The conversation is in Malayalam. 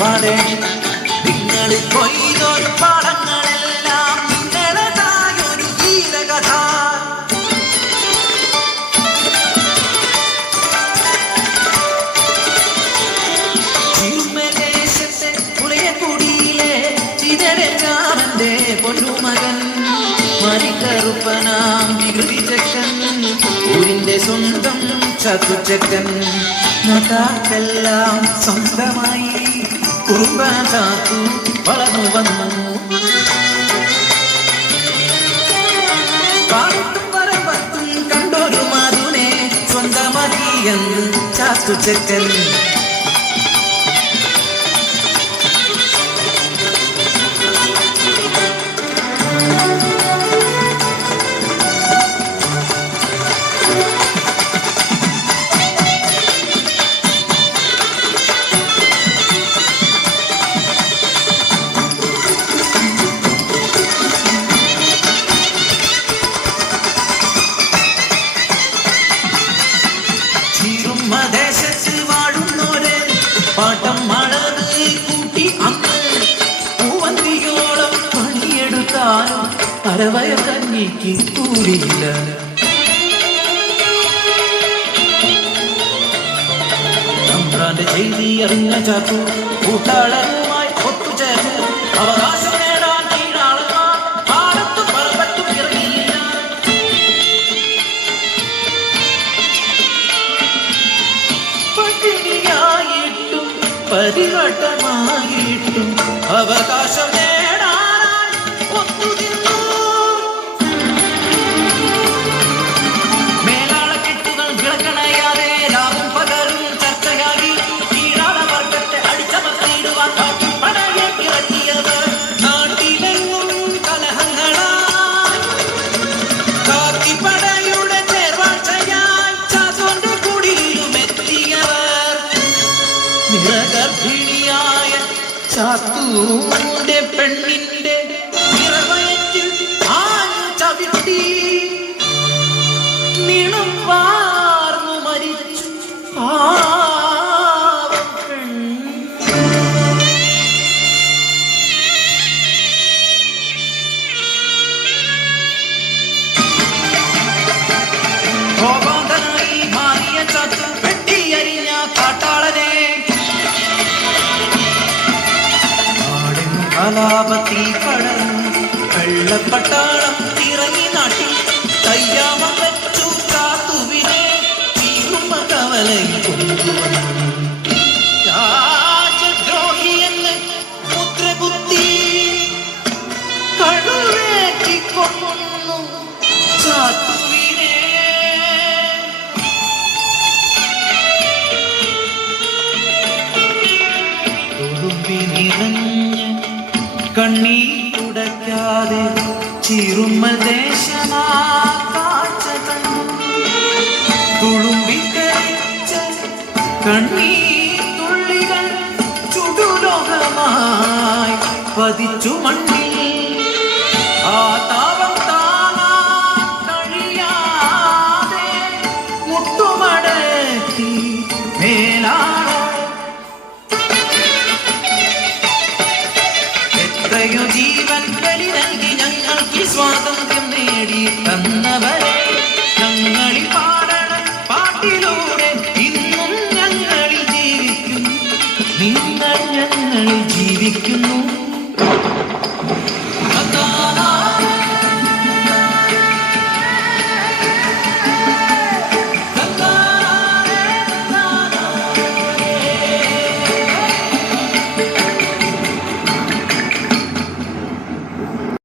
പാടെ. നിങ്ങളിൽ കൊയ്തൊരു പാടങ്ങളെല്ലാം നിങ്ങളതായൊരു ഗീതകഥ. ചിമ്മദേശത്തെ പുളിയക്കുടിയിലെ ചിതരക്കാരന്റെ പൊന്നുമകൻ മരിക്കറുപ്പനാം വികൃതി ചക്കൻ ഊരിന്റെ സ്വന്തം ചതുചക്കൻ നട്ടാക്കെല്ലാം സ്വന്തമായി കുറുമ്പ ചാത്തു വളർന്നു വന്നു. പാടത്തും പറമ്പത്തും കണ്ടൊരു എന്ന് ചാത്തു ചിരുമദേശത്ത് അരവയ കഞ്ഞിക്ക് കൂടിയില്ല തമ്പ്രാന്റെ ചെയ്തി അറിഞ്ഞ ചാത്തു കൂട്ടാളരുമായി ഒത്തുചേർന്ന്. അവകാശം നേടാൻ കീഴാളന്മാർ അവകാശം ചാത്തൂന്റെ പെണ്ണിന്റെ നിറവയറ്റിൽ ആഞ്ഞു ചവിട്ടി. നിണം കലാപത്തിൽ പടർന്നു കള്ളപ്പട്ടാളം ഇറങ്ങി നാട്ടിൽ കയ്യാമം വെച്ചു കാത്തുവിനെ തീരുമ കവലയിൽ കൊണ്ടുവന്നു. രാജദ്രോഹിയെന്ന് മുദ്ര കുത്തി കഴുവേറ്റിക്കൊന്നു ചാത്തുവിനെ. നിറഞ്ഞ് കണ്ണീർ തുടയ്ക്കാതെ ചിറുമ ദേശമാ പതിച്ചു മണ്ണിൽ. ആ താപം താഴിയാതെ കഴിയാതെ മേലാ എത്രയോ ജീവൻ ബലി നൽകി ഞങ്ങൾക്ക് സ്വാതന്ത്ര്യം നേടി തന്നവരെ. ഞങ്ങളിൽ പാടണം പാട്ടിലൂടെ ഇന്നും ഞങ്ങളിൽ ജീവിക്കുന്നു നിങ്ങൾ ഞങ്ങളിൽ ജീവിക്കുന്നു.